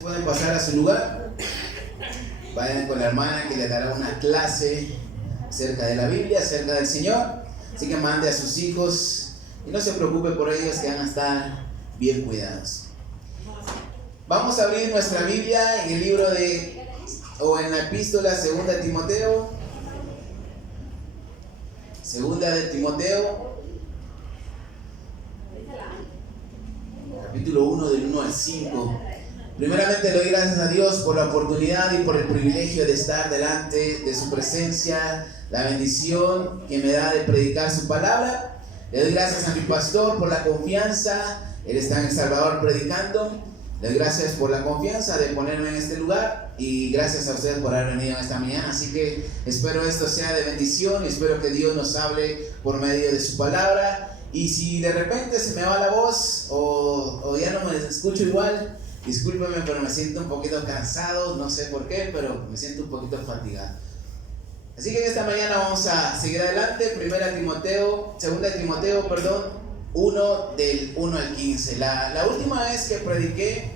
Pueden pasar a su lugar. Vayan con la hermana que les dará una clase acerca de la Biblia, acerca del Señor. Así que mande a sus hijos y no se preocupe por ellos, que van a estar bien cuidados. Vamos a abrir nuestra Biblia en el libro en la epístola segunda de Timoteo. Segunda de Timoteo, capítulo 1, del 1 al 5. Primeramente le doy gracias a Dios por la oportunidad y por el privilegio de estar delante de su presencia, la bendición que me da de predicar su palabra. Le doy gracias a mi pastor por la confianza. Él está en El Salvador predicando. Le doy gracias por la confianza de ponerme en este lugar y gracias a ustedes por haber venido esta mañana. Así que espero esto sea de bendición y espero que Dios nos hable por medio de su palabra. Y si de repente se me va la voz o ya no me escucho igual, discúlpeme, pero me siento un poquito cansado, no sé por qué, pero me siento un poquito fatigado. Así que en esta mañana vamos a seguir adelante. Segunda de Timoteo, 1 del 1 al 15. La última vez que prediqué,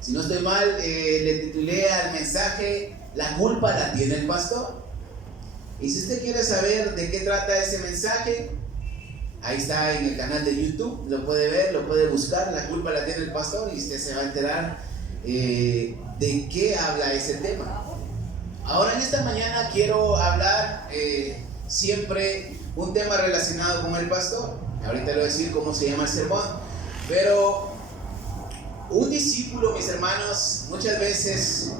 si no estoy mal, le titulé al mensaje "La culpa la tiene el pastor". Y si usted quiere saber de qué trata ese mensaje, ahí está en el canal de YouTube, lo puede ver, lo puede buscar, "La culpa la tiene el pastor", y usted se va a enterar de qué habla ese tema. Ahora en esta mañana quiero hablar siempre un tema relacionado con el pastor. Ahorita le voy a decir cómo se llama el sermón, pero un discípulo, mis hermanos, muchas veces,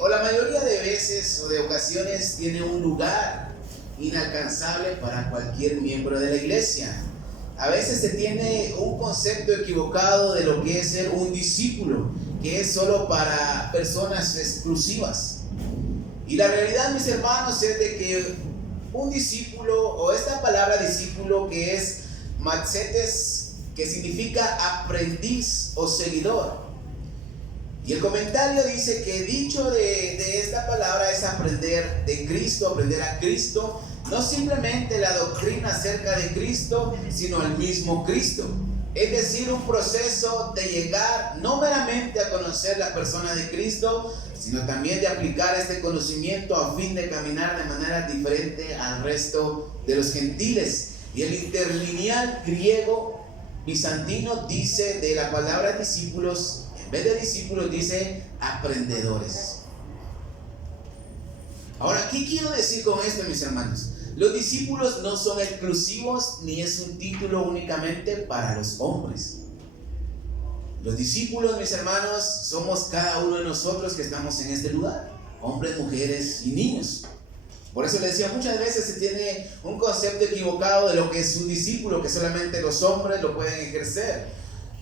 o la mayoría de veces o de ocasiones, tiene un lugar inalcanzable para cualquier miembro de la iglesia. A veces se tiene un concepto equivocado de lo que es ser un discípulo, que es solo para personas exclusivas. Y la realidad, mis hermanos, es de que un discípulo, o esta palabra discípulo, que es matzetes, que significa aprendiz o seguidor. Y el comentario dice que dicho de esta palabra es aprender de Cristo, aprender a Cristo, no simplemente la doctrina acerca de Cristo, sino al mismo Cristo. Es decir, un proceso de llegar no meramente a conocer la persona de Cristo, sino también de aplicar este conocimiento a fin de caminar de manera diferente al resto de los gentiles. Y el interlineal griego bizantino dice de la palabra discípulos, en vez de discípulos dice aprendedores. Ahora, ¿qué quiero decir con esto, mis hermanos? Los discípulos no son exclusivos ni es un título únicamente para los hombres. Los discípulos, mis hermanos, somos cada uno de nosotros que estamos en este lugar, hombres, mujeres y niños. Por eso les decía, muchas veces se tiene un concepto equivocado de lo que es un discípulo, que solamente los hombres lo pueden ejercer.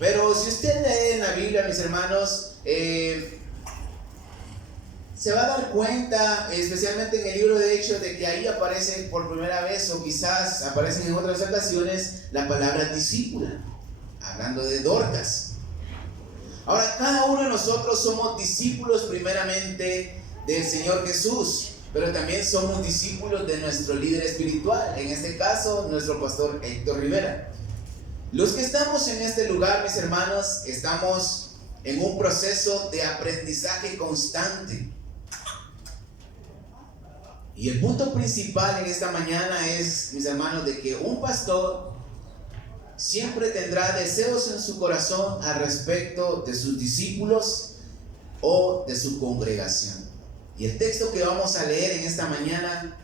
Pero si usted lee en la Biblia, mis hermanos, se va a dar cuenta, especialmente en el libro de Hechos, de que ahí aparece por primera vez, o quizás aparecen en otras ocasiones, la palabra discípula, hablando de Dorcas. Ahora, cada uno de nosotros somos discípulos primeramente del Señor Jesús, pero también somos discípulos de nuestro líder espiritual, en este caso, nuestro pastor Héctor Rivera. Los que estamos en este lugar, mis hermanos, estamos en un proceso de aprendizaje constante. Y el punto principal en esta mañana es, mis hermanos, de que un pastor siempre tendrá deseos en su corazón al respecto de sus discípulos o de su congregación. Y el texto que vamos a leer en esta mañana,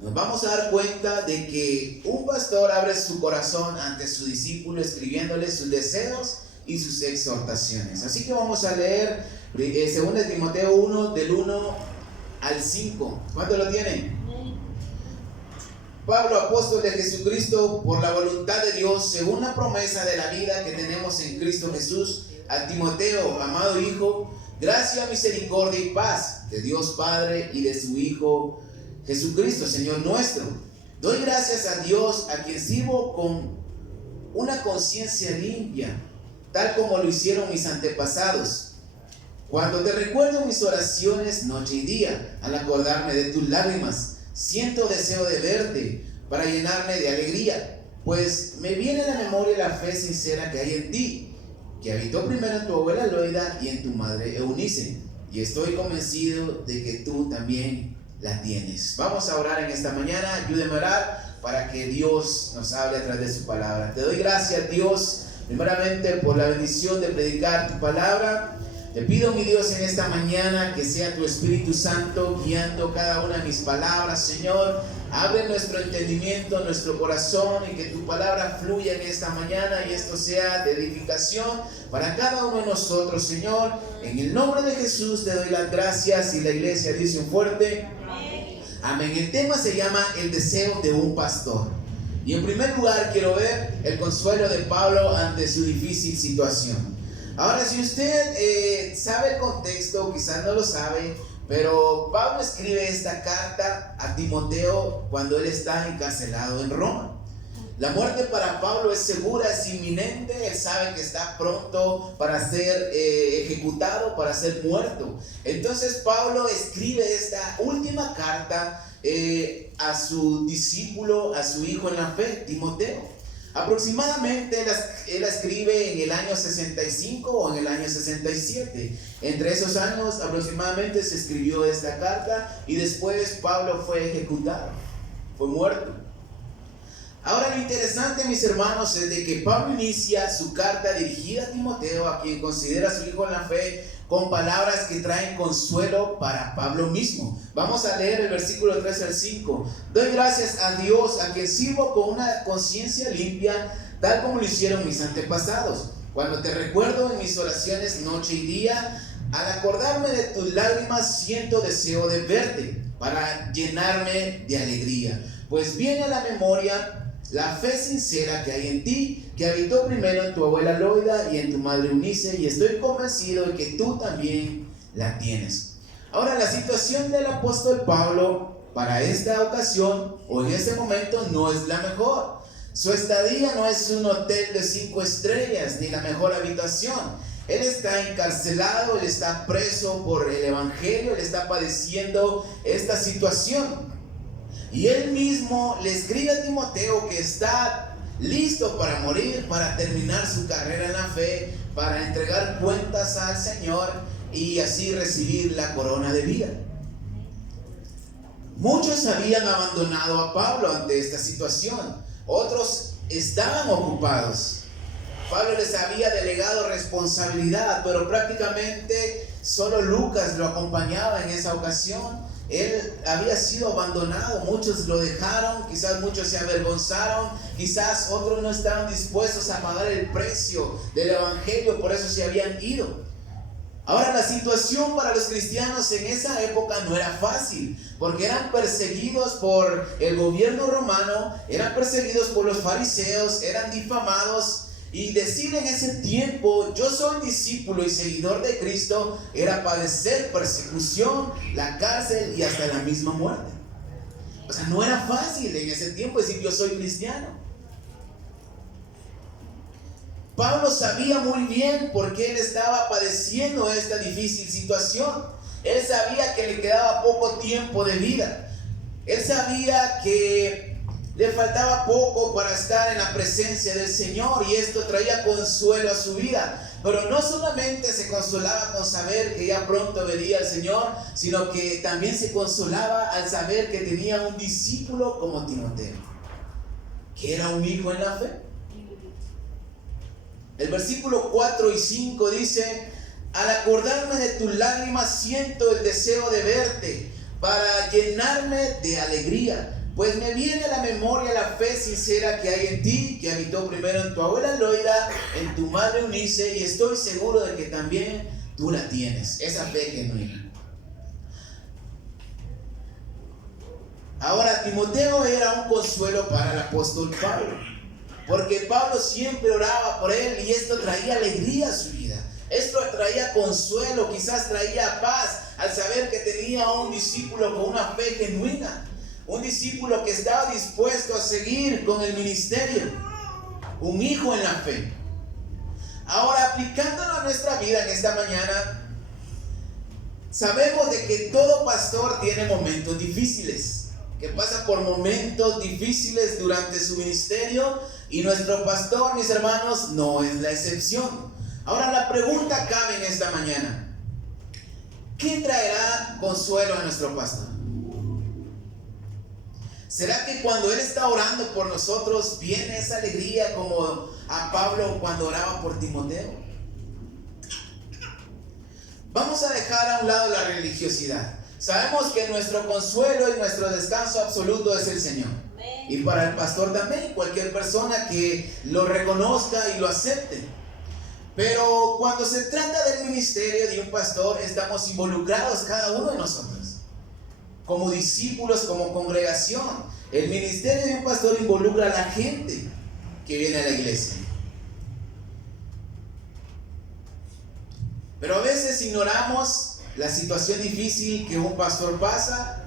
nos vamos a dar cuenta de que un pastor abre su corazón ante su discípulo, escribiéndole sus deseos y sus exhortaciones. Así que vamos a leer 2 de Timoteo 1, del 1 al 5. ¿Cuánto lo tienen? Pablo, apóstol de Jesucristo, por la voluntad de Dios, según la promesa de la vida que tenemos en Cristo Jesús, a Timoteo, amado hijo, gracia, misericordia y paz de Dios Padre y de su Hijo Jesucristo, Señor nuestro. Doy gracias a Dios, a quien sirvo con una conciencia limpia, tal como lo hicieron mis antepasados. Cuando te recuerdo en mis oraciones noche y día, al acordarme de tus lágrimas, siento deseo de verte para llenarme de alegría, pues me viene a la memoria la fe sincera que hay en ti, que habitó primero en tu abuela Loida y en tu madre Eunice, y estoy convencido de que tú también la tienes. Vamos a orar en esta mañana. Ayúdeme a orar para que Dios nos hable a través de su palabra. Te doy gracias, Dios, primeramente por la bendición de predicar tu palabra. Te pido, mi Dios, en esta mañana que sea tu Espíritu Santo guiando cada una de mis palabras, Señor. Abre nuestro entendimiento, nuestro corazón, y que tu palabra fluya en esta mañana y esto sea de edificación para cada uno de nosotros, Señor. En el nombre de Jesús te doy las gracias, y la iglesia dice un fuerte amén. Amén. El tema se llama el deseo de un pastor. Y en primer lugar quiero ver el consuelo de Pablo ante su difícil situación. Ahora, si usted sabe el contexto, quizás no lo sabe, pero Pablo escribe esta carta a Timoteo cuando él está encarcelado en Roma. La muerte para Pablo es segura, es inminente. Él sabe que está pronto para ser ejecutado, para ser muerto. Entonces Pablo escribe esta última carta a su discípulo, a su hijo en la fe, Timoteo. Aproximadamente él la escribe en el año 65 o en el año 67. Entre esos años aproximadamente se escribió esta carta, y después Pablo fue ejecutado, fue muerto. Ahora, lo interesante, mis hermanos, es de que Pablo inicia su carta dirigida a Timoteo, a quien considera su hijo en la fe, con palabras que traen consuelo para Pablo mismo. Vamos a leer el versículo 3 al 5. Doy gracias a Dios, a quien sirvo con una conciencia limpia, tal como lo hicieron mis antepasados, cuando te recuerdo en mis oraciones noche y día. Al acordarme de tus lágrimas siento deseo de verte, para llenarme de alegría, pues viene a la memoria la fe sincera que hay en ti, que habitó primero en tu abuela Loida y en tu madre Eunice, y estoy convencido de que tú también la tienes. Ahora, la situación del apóstol Pablo para esta ocasión o en este momento no es la mejor. Su estadía no es un hotel de 5 estrellas ni la mejor habitación. Él está encarcelado, él está preso por el evangelio, él está padeciendo esta situación. Y él mismo le escribe a Timoteo que está listo para morir, para terminar su carrera en la fe, para entregar cuentas al Señor y así recibir la corona de vida. Muchos habían abandonado a Pablo ante esta situación, otros estaban ocupados. Pablo les había delegado responsabilidad, pero prácticamente solo Lucas lo acompañaba en esa ocasión. Él había sido abandonado, muchos lo dejaron, quizás muchos se avergonzaron, quizás otros no estaban dispuestos a pagar el precio del evangelio, por eso se habían ido. Ahora, la situación para los cristianos en esa época no era fácil, porque eran perseguidos por el gobierno romano, eran perseguidos por los fariseos, eran difamados. Y decir en ese tiempo, yo soy discípulo y seguidor de Cristo, era padecer persecución, la cárcel y hasta la misma muerte. O sea, no era fácil en ese tiempo decir yo soy cristiano. Pablo sabía muy bien por qué él estaba padeciendo esta difícil situación. Él sabía que le quedaba poco tiempo de vida. Él sabía que le faltaba poco para estar en la presencia del Señor, y esto traía consuelo a su vida. Pero no solamente se consolaba con saber que ya pronto vería al Señor, sino que también se consolaba al saber que tenía un discípulo como Timoteo, que era un hijo en la fe. El versículo 4 y 5 dice: al acordarme de tus lágrimas siento el deseo de verte, para llenarme de alegría. Pues me viene a la memoria la fe sincera que hay en ti, que habitó primero en tu abuela Loida, en tu madre Eunice, y estoy seguro de que también tú la tienes, esa fe genuina. Ahora, Timoteo era un consuelo para el apóstol Pablo, porque Pablo siempre oraba por él y esto traía alegría a su vida. Esto traía consuelo, quizás traía paz al saber que tenía un discípulo con una fe genuina. Un discípulo que estaba dispuesto a seguir con el ministerio. Un hijo en la fe. Ahora, aplicándolo a nuestra vida en esta mañana, sabemos de que todo pastor tiene momentos difíciles, que pasa por momentos difíciles durante su ministerio, y nuestro pastor, mis hermanos, no es la excepción. Ahora la pregunta cabe en esta mañana: ¿qué traerá consuelo a nuestro pastor? ¿Será que cuando él está orando por nosotros viene esa alegría como a Pablo cuando oraba por Timoteo? Vamos a dejar a un lado la religiosidad. Sabemos que nuestro consuelo y nuestro descanso absoluto es el Señor. Y para el pastor también, cualquier persona que lo reconozca y lo acepte. Pero cuando se trata del ministerio de un pastor, estamos involucrados cada uno de nosotros. Como discípulos, como congregación. El ministerio de un pastor involucra a la gente que viene a la iglesia. Pero a veces ignoramos la situación difícil que un pastor pasa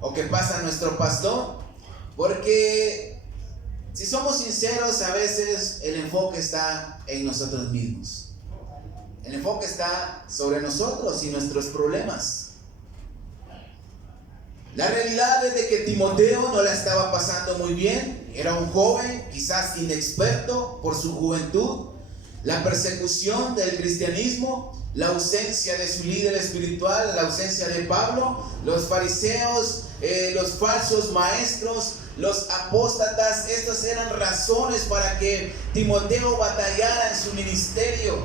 o que pasa nuestro pastor, porque si somos sinceros, a veces el enfoque está en nosotros mismos. El enfoque está sobre nosotros y nuestros problemas. La realidad es de que Timoteo no la estaba pasando muy bien. Era un joven, quizás inexperto por su juventud. La persecución del cristianismo, la ausencia de su líder espiritual, la ausencia de Pablo, los fariseos, los falsos maestros, los apóstatas, estas eran razones para que Timoteo batallara en su ministerio,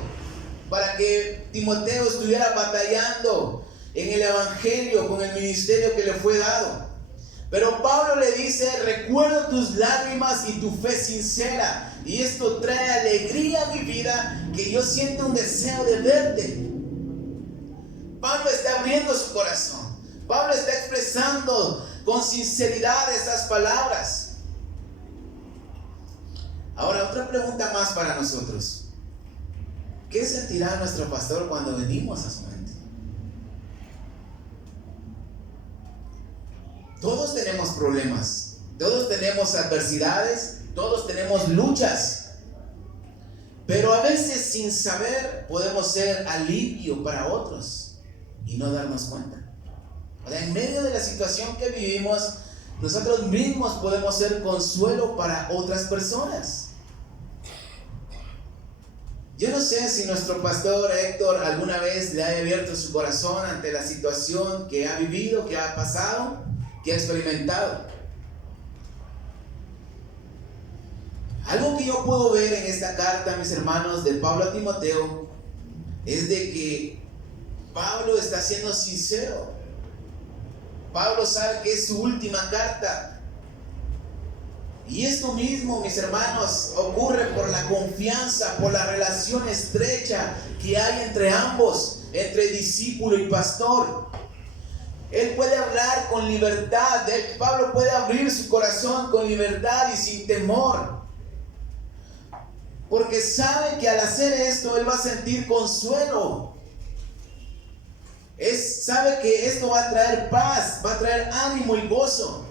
para que Timoteo estuviera batallando en el evangelio con el ministerio que le fue dado. Pero Pablo le dice: recuerdo tus lágrimas y tu fe sincera, y esto trae alegría a mi vida, que yo siento un deseo de verte. Pablo está abriendo su corazón. Pablo está expresando con sinceridad esas palabras. Ahora, otra pregunta más para nosotros: ¿qué sentirá nuestro pastor cuando venimos a su mente? Todos tenemos problemas, todos tenemos adversidades, todos tenemos luchas, pero a veces sin saber podemos ser alivio para otros y no darnos cuenta. O sea, en medio de la situación que vivimos, nosotros mismos podemos ser consuelo para otras personas. Yo no sé si nuestro pastor Héctor alguna vez le ha abierto su corazón ante la situación que ha vivido, que ha pasado, que ha experimentado. Algo que yo puedo ver en esta carta, mis hermanos, de Pablo a Timoteo, es de que Pablo está siendo sincero. Pablo sabe que es su última carta. Y esto mismo, mis hermanos, ocurre por la confianza, por la relación estrecha que hay entre ambos, entre discípulo y pastor. Él puede hablar con libertad. Pablo puede abrir su corazón con libertad y sin temor, porque sabe que al hacer esto él va a sentir consuelo. Sabe que esto va a traer paz, va a traer ánimo y gozo.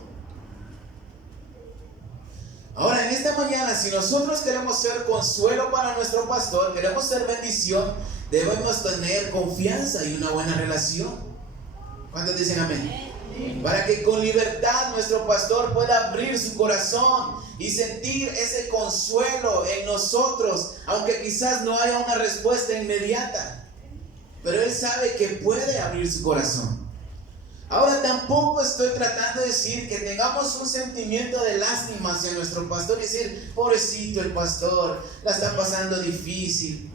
Ahora, en esta mañana, si nosotros queremos ser consuelo para nuestro pastor, queremos ser bendición, debemos tener confianza y una buena relación. ¿Cuántos dicen amén? Para que con libertad nuestro pastor pueda abrir su corazón y sentir ese consuelo en nosotros, aunque quizás no haya una respuesta inmediata, pero él sabe que puede abrir su corazón. Ahora, tampoco estoy tratando de decir que tengamos un sentimiento de lástima hacia nuestro pastor y decir: pobrecito el pastor, la está pasando difícil.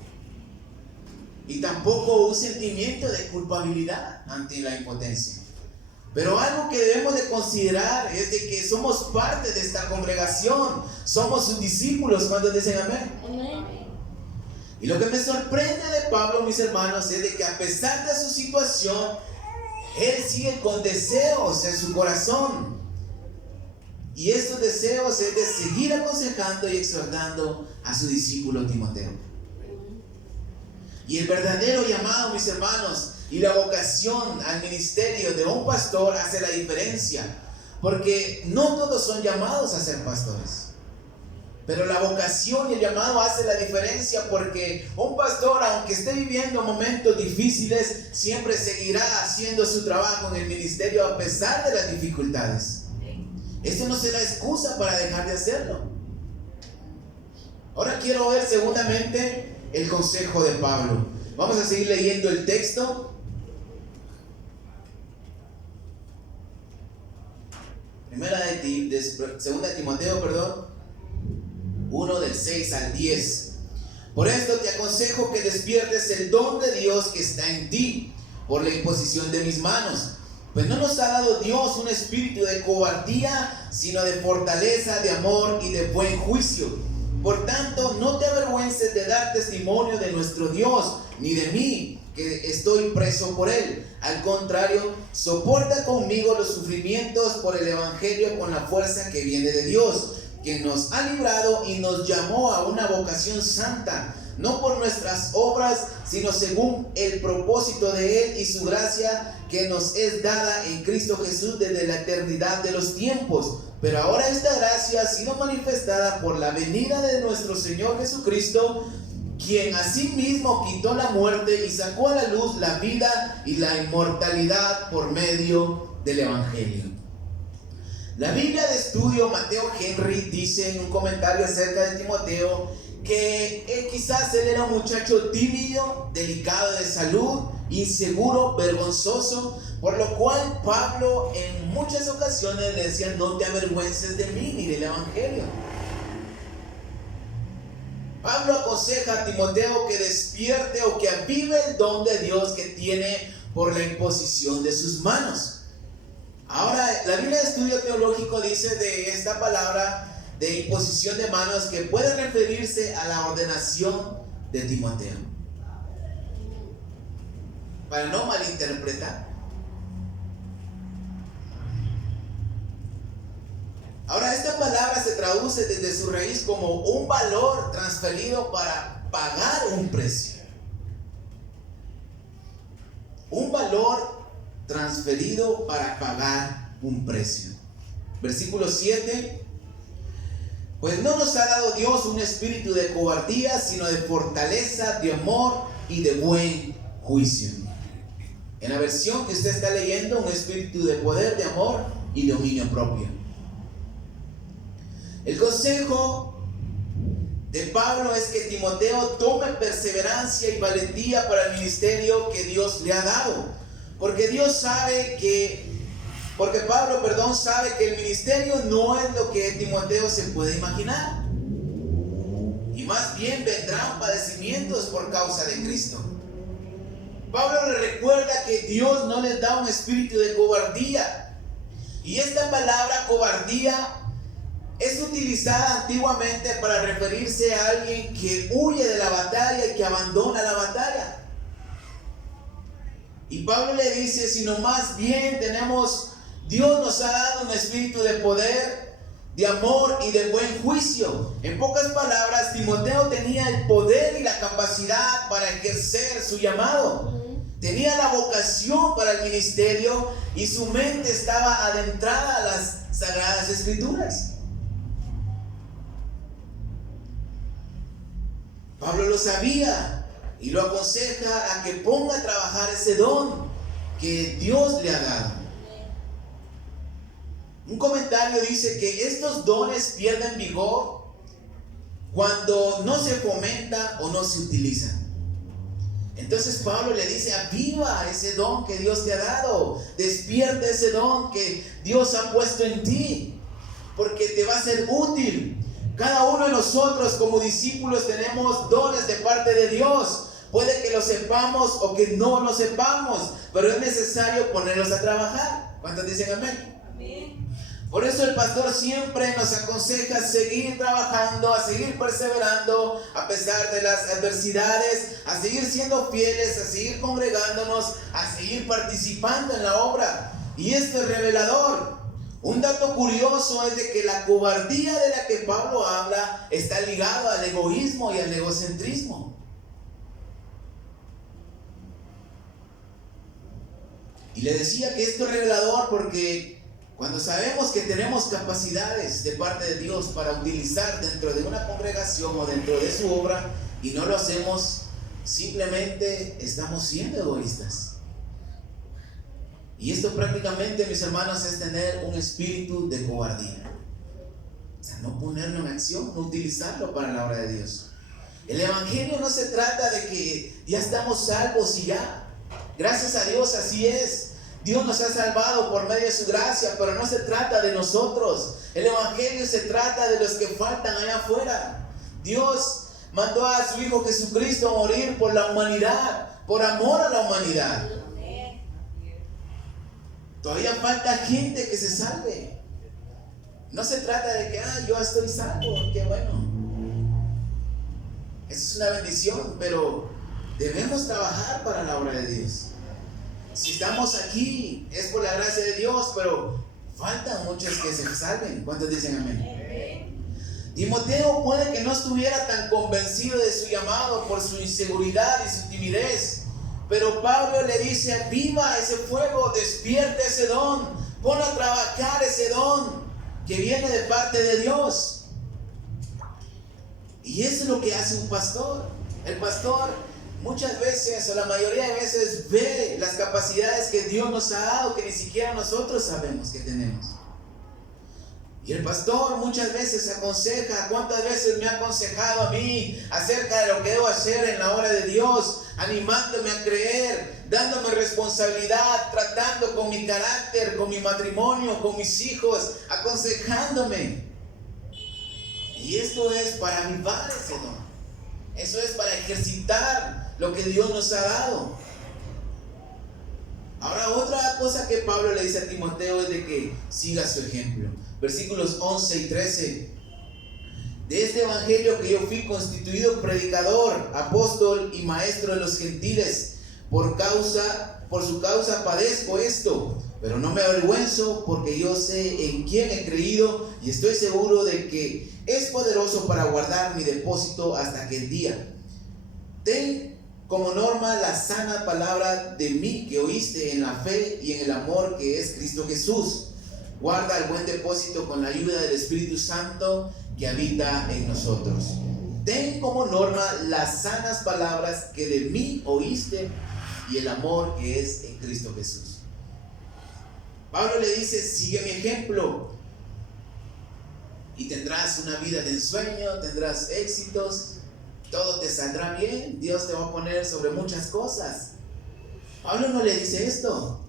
Y tampoco un sentimiento de culpabilidad ante la impotencia. Pero algo que debemos de considerar es de que somos parte de esta congregación, somos sus discípulos. ¿Cuántos dicen amén? Amén. Y lo que me sorprende de Pablo, mis hermanos, es de que a pesar de su situación, él sigue con deseos en su corazón. Y estos deseos es de seguir aconsejando y exhortando a su discípulo Timoteo. Y el verdadero llamado, mis hermanos, y la vocación al ministerio de un pastor hace la diferencia, porque no todos son llamados a ser pastores, pero la vocación y el llamado hace la diferencia, porque un pastor, aunque esté viviendo momentos difíciles, siempre seguirá haciendo su trabajo en el ministerio a pesar de las dificultades. Esto no será excusa para dejar de hacerlo. Ahora quiero ver segundamente el consejo de Pablo. Vamos a seguir leyendo el texto. Segunda de Timoteo, 1 del 6 al 10. Por esto te aconsejo que despiertes el don de Dios que está en ti por la imposición de mis manos. Pues no nos ha dado Dios un espíritu de cobardía, sino de fortaleza, de amor y de buen juicio. Por tanto, no te avergüences de dar testimonio de nuestro Dios, ni de mí, que estoy preso por Él. Al contrario, soporta conmigo los sufrimientos por el Evangelio con la fuerza que viene de Dios, que nos ha librado y nos llamó a una vocación santa, no por nuestras obras, sino según el propósito de Él y su gracia que nos es dada en Cristo Jesús desde la eternidad de los tiempos. Pero ahora esta gracia ha sido manifestada por la venida de nuestro Señor Jesucristo, quien asimismo quitó la muerte y sacó a la luz la vida y la inmortalidad por medio del Evangelio. La Biblia de estudio Mateo Henry dice en un comentario acerca de Timoteo que quizás él era un muchacho tímido, delicado de salud, inseguro, vergonzoso, por lo cual Pablo en muchas ocasiones le decía: no te avergüences de mí ni del Evangelio. Pablo aconseja a Timoteo que despierte o que avive el don de Dios que tiene por la imposición de sus manos. Ahora, la Biblia de estudio teológico dice de esta palabra de imposición de manos que puede referirse a la ordenación de Timoteo. Para no malinterpretar. Ahora, esta palabra se traduce desde su raíz como un valor transferido para pagar un precio. Un valor transferido para pagar un precio. Versículo 7. Pues no nos ha dado Dios un espíritu de cobardía, sino de fortaleza, de amor y de buen juicio. En la versión que usted está leyendo, un espíritu de poder, de amor y dominio propio. El consejo de Pablo es que Timoteo tome perseverancia y valentía para el ministerio que Dios le ha dado. Porque Pablo sabe que el ministerio no es lo que Timoteo se puede imaginar. Y más bien vendrán padecimientos por causa de Cristo. Pablo le recuerda que Dios no les da un espíritu de cobardía. Y esta palabra cobardía es utilizada antiguamente para referirse a alguien que huye de la batalla y que abandona la batalla. Y Pablo le dice, sino más bien Dios nos ha dado un espíritu de poder, de amor y de buen juicio. En pocas palabras, Timoteo tenía el poder y la capacidad para ejercer su llamado. Tenía la vocación para el ministerio y su mente estaba adentrada a las Sagradas Escrituras. Pablo lo sabía y lo aconseja a que ponga a trabajar ese don que Dios le ha dado. Un comentario dice que estos dones pierden vigor cuando no se fomenta o no se utiliza. Entonces Pablo le dice: aviva ese don que Dios te ha dado, despierta ese don que Dios ha puesto en ti, porque te va a ser útil. Cada uno de nosotros como discípulos tenemos dones de parte de Dios. Puede que lo sepamos o que no lo sepamos, pero es necesario ponerlos a trabajar. ¿Cuántos dicen amén? Amén. Por eso el pastor siempre nos aconseja a seguir trabajando, a seguir perseverando a pesar de las adversidades, a seguir siendo fieles, a seguir congregándonos, a seguir participando en la obra. Y esto es revelador. Un dato curioso es de que la cobardía de la que Pablo habla está ligado al egoísmo y al egocentrismo. Y le decía que esto es revelador porque cuando sabemos que tenemos capacidades de parte de Dios para utilizar dentro de una congregación o dentro de su obra y no lo hacemos, simplemente estamos siendo egoístas. Y esto prácticamente, mis hermanos, es tener un espíritu de cobardía. O sea, no ponerlo en acción, no utilizarlo para la obra de Dios. El evangelio no se trata de que ya estamos salvos y ya. Gracias a Dios así es. Dios nos ha salvado por medio de su gracia, pero no se trata de nosotros. El evangelio se trata de los que faltan allá afuera. Dios mandó a su Hijo Jesucristo a morir por la humanidad, por amor a la humanidad. Todavía falta gente que se salve. No se trata de que, yo estoy salvo, qué bueno. Eso es una bendición, pero debemos trabajar para la obra de Dios. Si estamos aquí, es por la gracia de Dios, pero faltan muchos que se salven. ¿Cuántos dicen amén? Timoteo puede que no estuviera tan convencido de su llamado por su inseguridad y su timidez, pero Pablo le dice: viva ese fuego, despierte ese don, pon a trabajar ese don que viene de parte de Dios. Y eso es lo que hace un pastor. El pastor muchas veces, o la mayoría de veces, ve las capacidades que Dios nos ha dado, que ni siquiera nosotros sabemos que tenemos. Y el pastor muchas veces aconseja. ¿Cuántas veces me ha aconsejado a mí acerca de lo que debo hacer en la obra de Dios? Animándome a creer, dándome responsabilidad, tratando con mi carácter, con mi matrimonio, con mis hijos, aconsejándome. Y esto es para avivar ese don. Eso es para ejercitar lo que Dios nos ha dado. Ahora, otra cosa que Pablo le dice a Timoteo es de que siga su ejemplo. Versículos 11 y 13. De este evangelio que yo fui constituido predicador, apóstol y maestro de los gentiles, por su causa padezco esto, pero no me avergüenzo, porque yo sé en quién he creído y estoy seguro de que es poderoso para guardar mi depósito hasta aquel día. Ten como norma la sana palabra de mí que oíste en la fe y en el amor que es Cristo Jesús. Guarda el buen depósito con la ayuda del Espíritu Santo que habita en nosotros. Ten como norma las sanas palabras que de mí oíste y el amor que es en Cristo Jesús. Pablo le dice: sigue mi ejemplo y tendrás una vida de ensueño, tendrás éxitos, todo te saldrá bien, Dios te va a poner sobre muchas cosas. Pablo no le dice esto.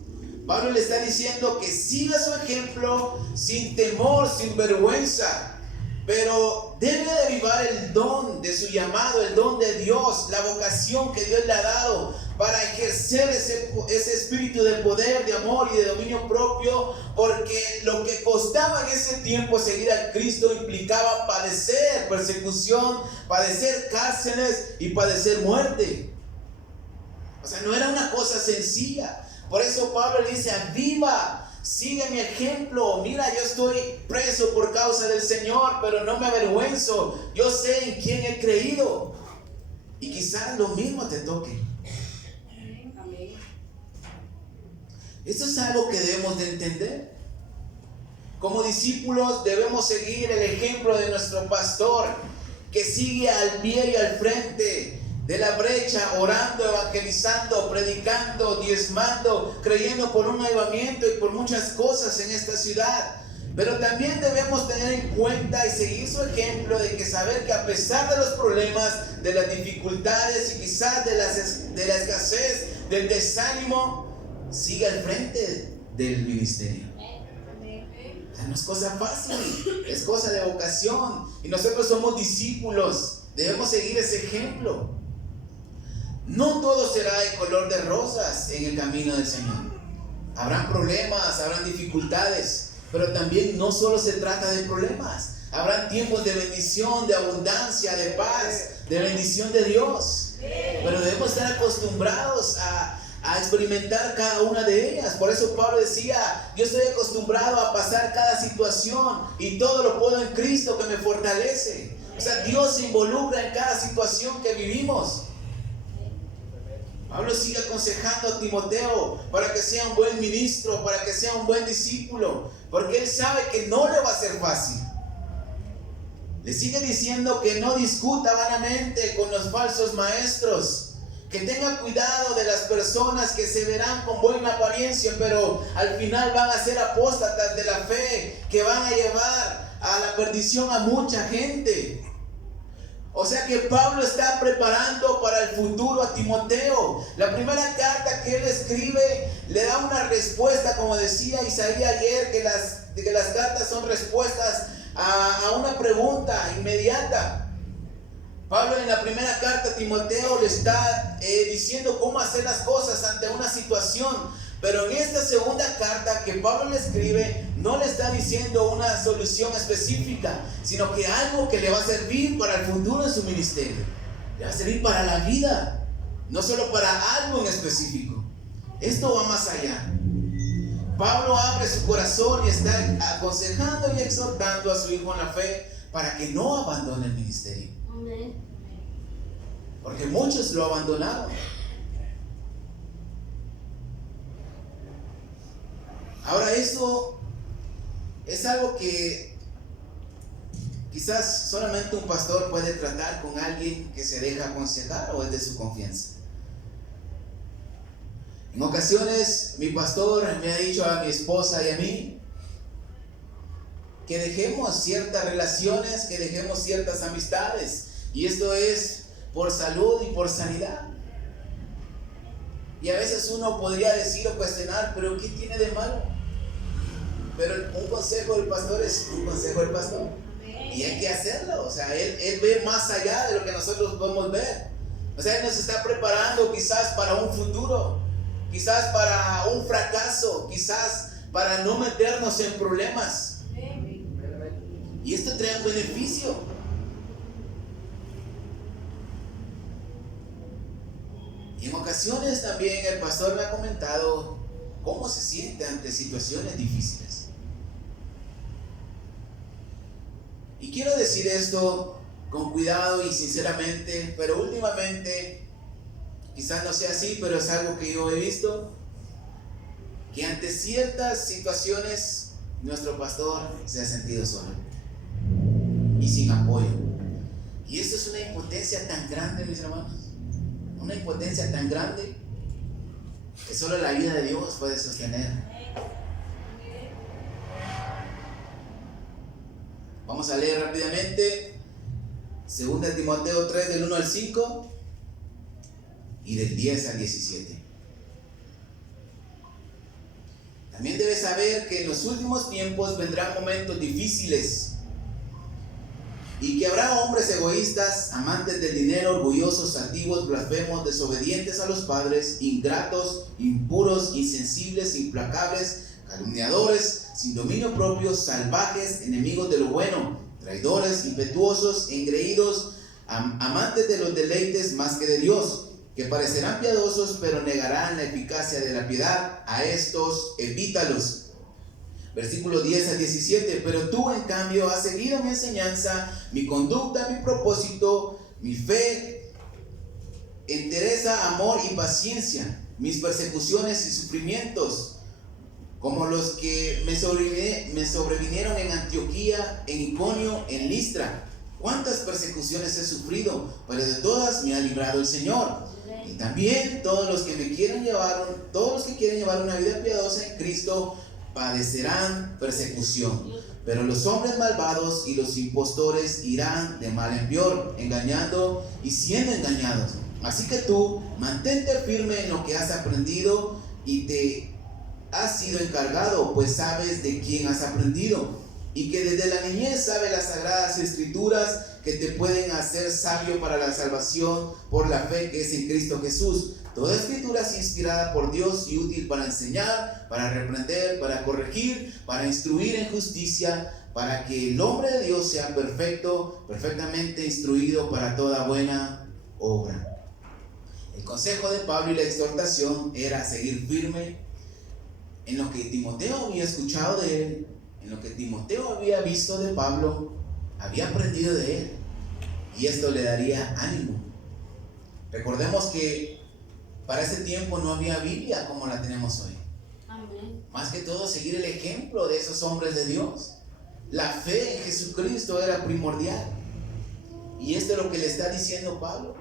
Pablo le está diciendo que siga su ejemplo sin temor, sin vergüenza, pero debe de avivar el don de su llamado, el don de Dios, la vocación que Dios le ha dado para ejercer ese espíritu de poder, de amor y de dominio propio, porque lo que costaba en ese tiempo seguir a Cristo implicaba padecer persecución, padecer cárceles y padecer muerte. O sea, no era una cosa sencilla. Por eso Pablo le dice: aviva, sigue mi ejemplo. Mira, yo estoy preso por causa del Señor, pero no me avergüenzo. Yo sé en quién he creído. Y quizás lo mismo te toque. Esto es algo que debemos de entender. Como discípulos debemos seguir el ejemplo de nuestro pastor, que sigue al pie y al frente de la brecha, orando, evangelizando, predicando, diezmando, creyendo por un avivamiento y por muchas cosas en esta ciudad. Pero también debemos tener en cuenta y seguir su ejemplo de que saber que a pesar de los problemas, de las dificultades y quizás de la escasez, del desánimo, sigue al frente del ministerio. O sea, no es cosa fácil, es cosa de vocación. Y nosotros somos discípulos, debemos seguir ese ejemplo. No todo será de color de rosas en el camino del Señor. Habrán problemas, habrán dificultades, pero también no solo se trata de problemas. Habrán tiempos de bendición, de abundancia, de paz, de bendición de Dios. Pero debemos estar acostumbrados a experimentar cada una de ellas. Por eso Pablo decía: yo estoy acostumbrado a pasar cada situación y todo lo puedo en Cristo que me fortalece. O sea, Dios se involucra en cada situación que vivimos. Pablo sigue aconsejando a Timoteo para que sea un buen ministro, para que sea un buen discípulo, porque él sabe que no le va a ser fácil. Le sigue diciendo que no discuta vanamente con los falsos maestros, que tenga cuidado de las personas que se verán con buena apariencia, pero al final van a ser apóstatas de la fe, que van a llevar a la perdición a mucha gente. O sea que Pablo está preparando para el futuro a Timoteo. La primera carta que él escribe le da una respuesta, como decía Isaías ayer, que las cartas son respuestas a una pregunta inmediata. Pablo en la primera carta a Timoteo le está diciendo cómo hacer las cosas ante una situación. Pero en esta segunda carta que Pablo le escribe, no le está diciendo una solución específica, sino que algo que le va a servir para el futuro en su ministerio. Le va a servir para la vida, no solo para algo en específico. Esto va más allá. Pablo abre su corazón y está aconsejando y exhortando a su hijo en la fe para que no abandone el ministerio. Porque muchos lo abandonaron. Ahora, esto es algo que quizás solamente un pastor puede tratar con alguien que se deja aconsejar o es de su confianza. En ocasiones mi pastor me ha dicho a mi esposa y a mí que dejemos ciertas relaciones, que dejemos ciertas amistades, y esto es por salud y por sanidad. Y a veces uno podría decir o cuestionar, pero ¿qué tiene de malo? Pero un consejo del pastor es un consejo del pastor. Y hay que hacerlo. O sea, él ve más allá de lo que nosotros podemos ver. O sea, Él nos está preparando quizás para un futuro, quizás para un fracaso, quizás para no meternos en problemas. Y esto trae un beneficio. Y en ocasiones también el pastor me ha comentado cómo se siente ante situaciones difíciles. Y quiero decir esto con cuidado y sinceramente, pero últimamente, quizás no sea así, pero es algo que yo he visto, que ante ciertas situaciones nuestro pastor se ha sentido solo y sin apoyo. Y esto es una impotencia tan grande, mis hermanos, una impotencia tan grande que solo la vida de Dios puede sostener. Vamos a leer rápidamente 2 Timoteo 3 del 1 al 5 y del 10 al 17. También debes saber que en los últimos tiempos vendrán momentos difíciles y que habrá hombres egoístas, amantes del dinero, orgullosos, altivos, blasfemos, desobedientes a los padres, ingratos, impuros, insensibles, implacables, calumniadores, sin dominio propio, salvajes, enemigos de lo bueno, traidores, impetuosos, engreídos, amantes de los deleites más que de Dios, que parecerán piadosos, pero negarán la eficacia de la piedad. A estos evítalos. Versículo 10 al 17. Pero tú, en cambio, has seguido mi enseñanza, mi conducta, mi propósito, mi fe, entereza, amor y paciencia, mis persecuciones y sufrimientos, como los que me sobrevinieron en Antioquía, en Iconio, en Listra. ¿Cuántas persecuciones he sufrido? Pero de todas me ha librado el Señor. Y también todos los que quieren llevar una vida piadosa en Cristo padecerán persecución. Pero los hombres malvados y los impostores irán de mal en peor, engañando y siendo engañados. Así que tú, mantente firme en lo que has aprendido y te has sido encargado, pues sabes de quién has aprendido, y que desde la niñez sabes las sagradas escrituras que te pueden hacer sabio para la salvación por la fe que es en Cristo Jesús. Toda escritura es inspirada por Dios y útil para enseñar, para reprender, para corregir, para instruir en justicia, para que el hombre de Dios sea perfecto, perfectamente instruido para toda buena obra. El consejo de Pablo y la exhortación era seguir firme en lo que Timoteo había escuchado de él, en lo que Timoteo había visto de Pablo, había aprendido de él, y esto le daría ánimo. Recordemos que para ese tiempo no había Biblia como la tenemos hoy. Amén. Más que todo, seguir el ejemplo de esos hombres de Dios. La fe en Jesucristo era primordial, y esto es lo que le está diciendo Pablo.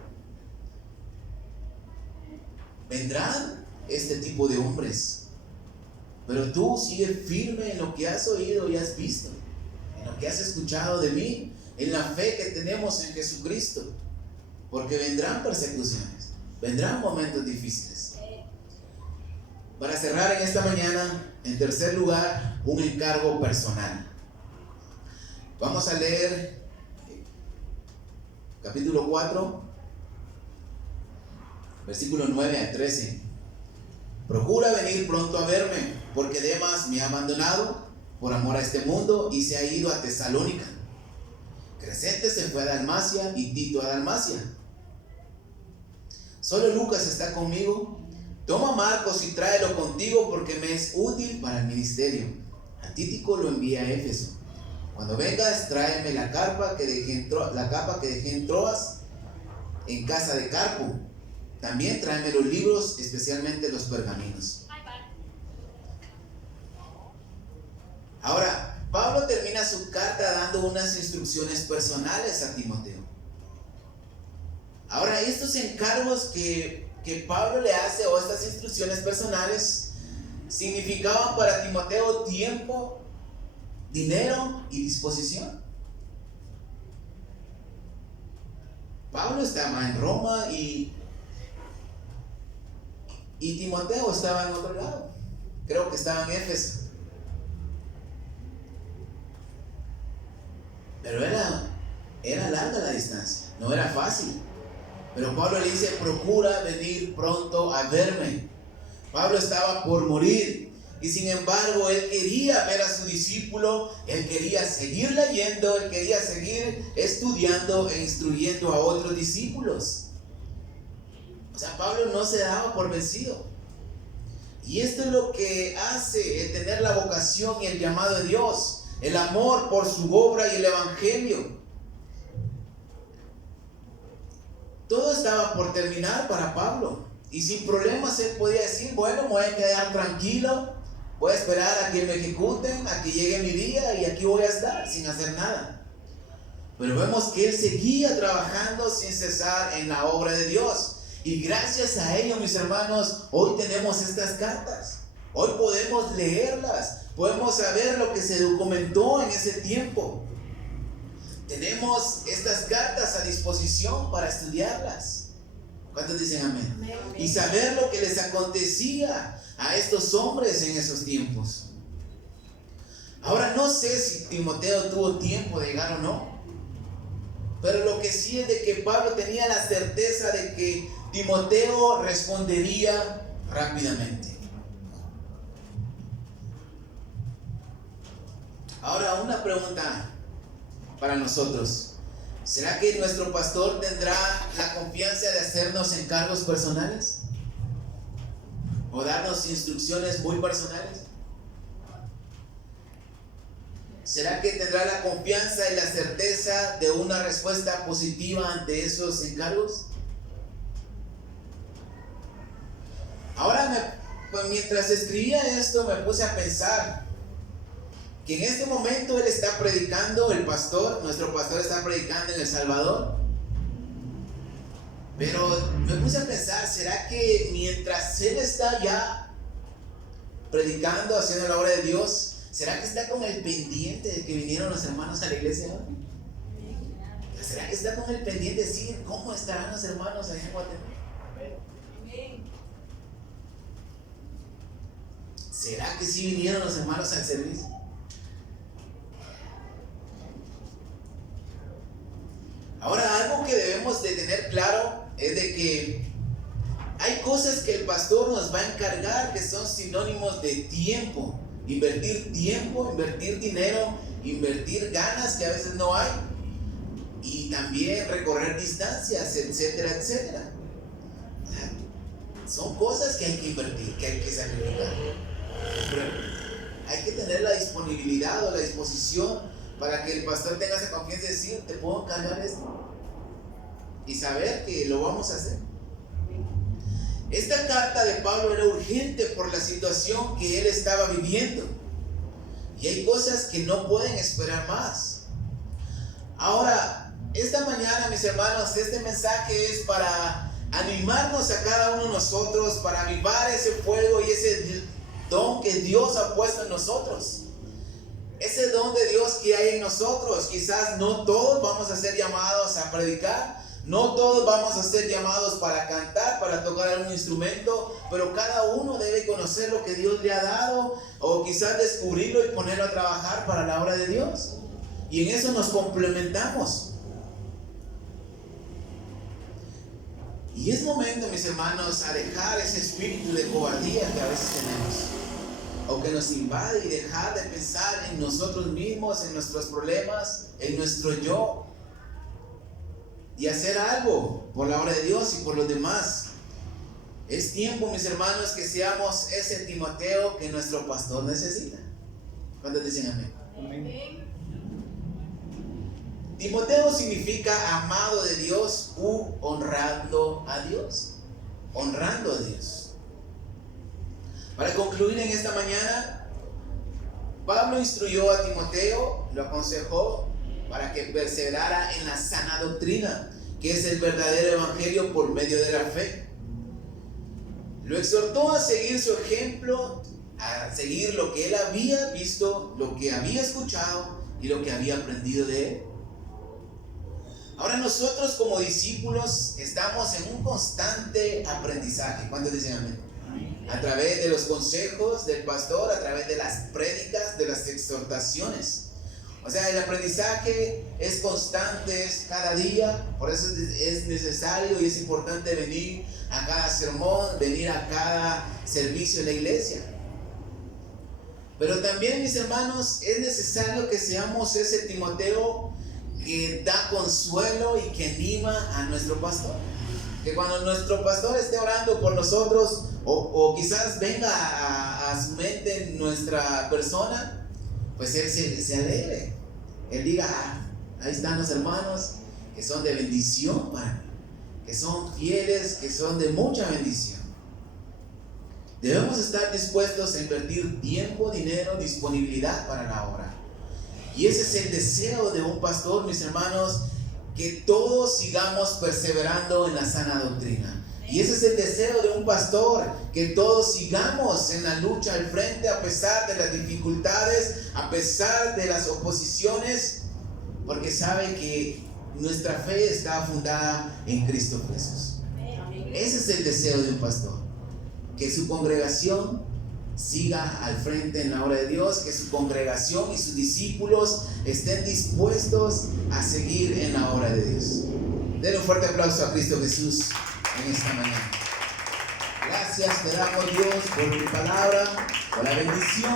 Vendrán este tipo de hombres, pero tú sigue firme en lo que has oído y has visto, en lo que has escuchado de mí, en la fe que tenemos en Jesucristo, porque vendrán persecuciones, vendrán momentos difíciles. Para cerrar en esta mañana, en tercer lugar, un encargo personal. Vamos a leer capítulo 4, versículos 9 al 13. Procura venir pronto a verme, porque Demas me ha abandonado por amor a este mundo y se ha ido a Tesalónica. Crescente se fue a Dalmacia y Tito a Dalmacia. Solo Lucas está conmigo. Toma a Marcos y tráelo contigo, porque me es útil para el ministerio. A Tíquico lo envía a Éfeso. Cuando vengas, tráeme la capa que dejé en Troas, en casa de Carpo. También tráeme los libros, especialmente los pergaminos. Ahora, Pablo termina su carta dando unas instrucciones personales a Timoteo. Ahora, estos encargos que Pablo le hace, o estas instrucciones personales, significaban para Timoteo tiempo, dinero y disposición. Pablo estaba en Roma y Timoteo estaba en otro lado. Creo que estaba en Éfeso. Pero era larga la distancia, no era fácil. Pero Pablo le dice: procura venir pronto a verme. Pablo estaba por morir, y sin embargo él quería ver a su discípulo, él quería seguir leyendo, él quería seguir estudiando e instruyendo a otros discípulos. O sea, Pablo no se daba por vencido. Y esto es lo que hace el tener la vocación y el llamado de Dios, el amor por su obra y el evangelio. Todo estaba por terminar para Pablo, y sin problemas él podía decir: bueno, me voy a quedar tranquilo, voy a esperar a que me ejecuten, a que llegue mi día, y aquí voy a estar sin hacer nada. Pero vemos que él seguía trabajando sin cesar en la obra de Dios, y gracias a ello, mis hermanos, hoy tenemos estas cartas. Hoy podemos leerlas, podemos saber lo que se documentó en ese tiempo. Tenemos estas cartas a disposición para estudiarlas. ¿Cuántos dicen amén? Amén. Y saber lo que les acontecía a estos hombres en esos tiempos. Ahora, no sé si Timoteo tuvo tiempo de llegar o no, pero lo que sí es de que Pablo tenía la certeza de que Timoteo respondería rápidamente. Ahora, una pregunta para nosotros: ¿será que nuestro pastor tendrá la confianza de hacernos encargos personales? ¿O darnos instrucciones muy personales? ¿Será que tendrá la confianza y la certeza de una respuesta positiva ante esos encargos? Ahora, mientras escribía esto, me puse a pensar que en este momento él está predicando, nuestro pastor está predicando en El Salvador. Pero me puse a pensar: ¿será que mientras él está ya predicando, haciendo la obra de Dios, será que está con el pendiente de que vinieron los hermanos a la iglesia hoy? ¿Será que está con el pendiente de decir cómo estarán los hermanos allá en Guatemala? ¿Será que sí vinieron los hermanos al servicio? Ahora, algo que debemos de tener claro es de que hay cosas que el pastor nos va a encargar que son sinónimos de tiempo. Invertir tiempo, invertir dinero, invertir ganas que a veces no hay, y también recorrer distancias, etcétera, etcétera. Son cosas que hay que invertir, que hay que sacrificar. Pero hay que tener la disponibilidad o la disposición para que el pastor tenga esa confianza de decir: te puedo encargar esto, y saber que lo vamos a hacer. Esta carta de Pablo era urgente por la situación que él estaba viviendo, y hay cosas que no pueden esperar más. Ahora, esta mañana, mis hermanos, este mensaje es para animarnos a cada uno de nosotros, para avivar ese fuego y ese don que Dios ha puesto en nosotros. ese don de Dios que hay en nosotros. Quizás no todos vamos a ser llamados a predicar, no todos vamos a ser llamados para cantar, para tocar algún instrumento, pero cada uno debe conocer lo que Dios le ha dado, o quizás descubrirlo y ponerlo a trabajar para la obra de Dios. Y en eso nos complementamos. Y es momento, mis hermanos, alejar ese espíritu de cobardía que a veces tenemos, o que nos invade, y dejar de pensar en nosotros mismos, en nuestros problemas, en nuestro yo, y hacer algo por la obra de Dios y por los demás. Es tiempo, mis hermanos, que seamos ese Timoteo que nuestro pastor necesita. ¿Cuántos dicen amén? Amén. Timoteo significa amado de Dios u honrando a Dios. Honrando a Dios. Para concluir en esta mañana, Pablo instruyó a Timoteo, lo aconsejó para que perseverara en la sana doctrina, que es el verdadero evangelio por medio de la fe. Lo exhortó a seguir su ejemplo, a seguir lo que él había visto, lo que había escuchado y lo que había aprendido de él. Ahora nosotros como discípulos estamos en un constante aprendizaje. ¿Cuántos dicen amén? A través de los consejos del pastor, a través de las prédicas, de las exhortaciones. O sea, el aprendizaje es constante, es cada día. Por eso es necesario y es importante venir a cada sermón, venir a cada servicio en la iglesia. Pero también, mis hermanos, es necesario que seamos ese Timoteo que da consuelo y que anima a nuestro pastor. Que cuando nuestro pastor esté orando por nosotros, o quizás venga a su mente nuestra persona, pues él se alegre. Él diga, ahí están los hermanos que son de bendición para mí, que son fieles, que son de mucha bendición. Debemos estar dispuestos a invertir tiempo, dinero, disponibilidad para la obra. Y ese es el deseo de un pastor, mis hermanos, que todos sigamos perseverando en la sana doctrina. Y ese es el deseo de un pastor, que todos sigamos en la lucha al frente a pesar de las dificultades, a pesar de las oposiciones, porque sabe que nuestra fe está fundada en Cristo Jesús. Ese es el deseo de un pastor, que su congregación siga al frente en la obra de Dios, que su congregación y sus discípulos estén dispuestos a seguir en la obra de Dios. Denle un fuerte aplauso a Cristo Jesús en esta mañana. Gracias te damos, Dios, por tu palabra, por la bendición